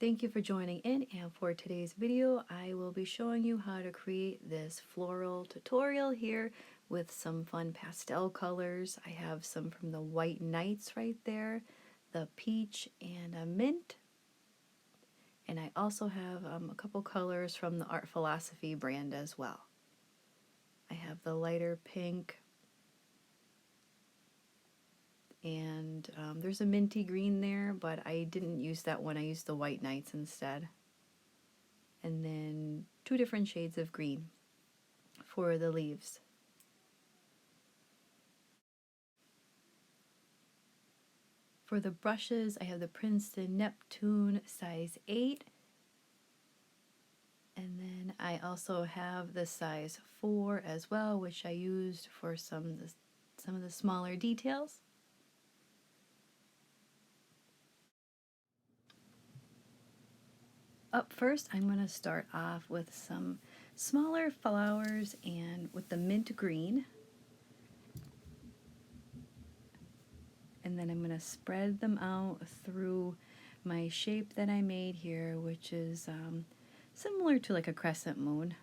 Thank you for joining in, and for today's video I will be showing you how to create this floral tutorial here with some fun pastel colors. I have some from the White Nights right there, the peach and a mint, and I also have a couple colors from the Art Philosophy brand as well. I have the lighter pink, and there's a minty green there, but I didn't use that one. I used the White Nights instead. And then two different shades of green for the leaves. For the brushes, I have the Princeton Neptune size 8, and then I also have the size 4 as well, which I used for some of the smaller details. Up first, I'm going to start off with some smaller flowers and with the mint green. And then I'm going to spread them out through my shape that I made here, which is similar to like a crescent moon.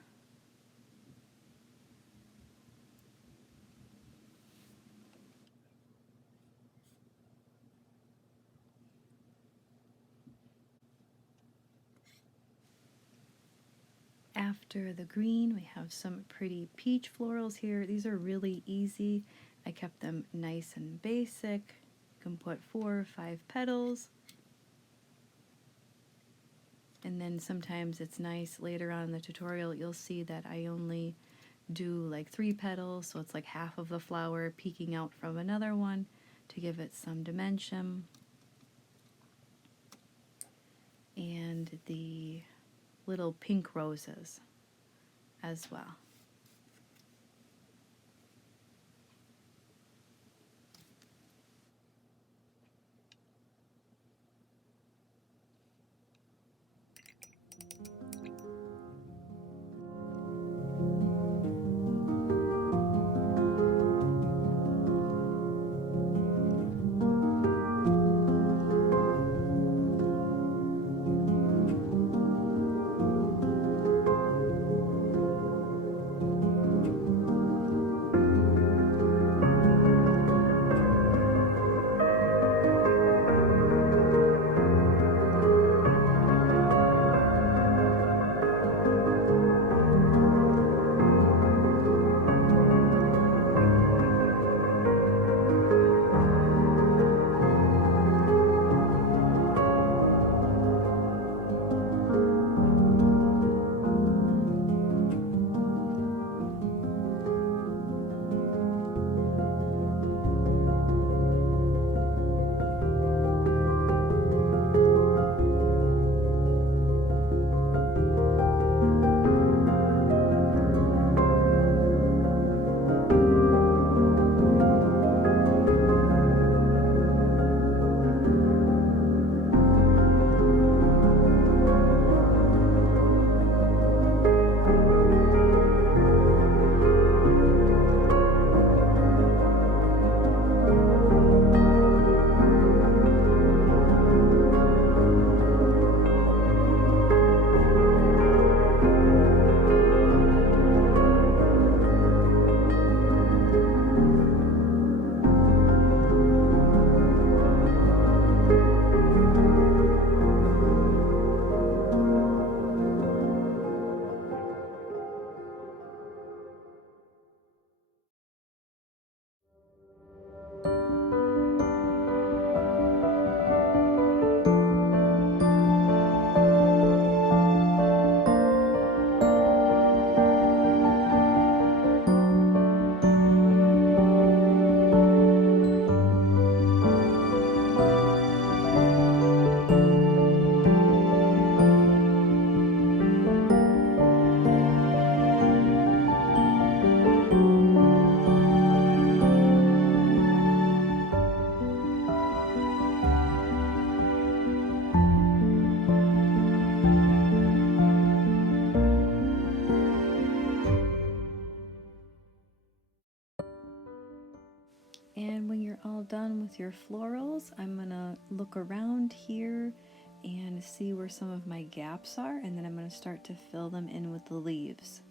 After the green, we have some pretty peach florals here. These are really easy. I kept them nice and basic. You can put 4 or 5 petals. And then sometimes it's nice later on in the tutorial, you'll see that I only do like 3 petals, so it's like half of the flower peeking out from another one to give it some dimension. And the little pink roses as well. And when you're all done with your florals, I'm gonna look around here and see where some of my gaps are, and then I'm going to start to fill them in with the leaves.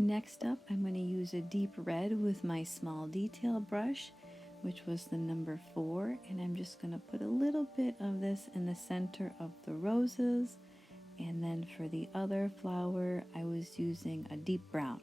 Next up, I'm going to use a deep red with my small detail brush, which was the number 4, and I'm just going to put a little bit of this in the center of the roses, and then for the other flower I was using a deep brown.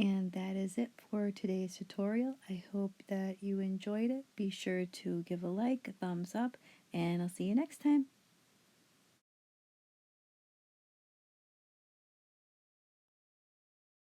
And that is it for today's tutorial. I hope that you enjoyed it. Be sure to give a like, a thumbs up, and I'll see you next time.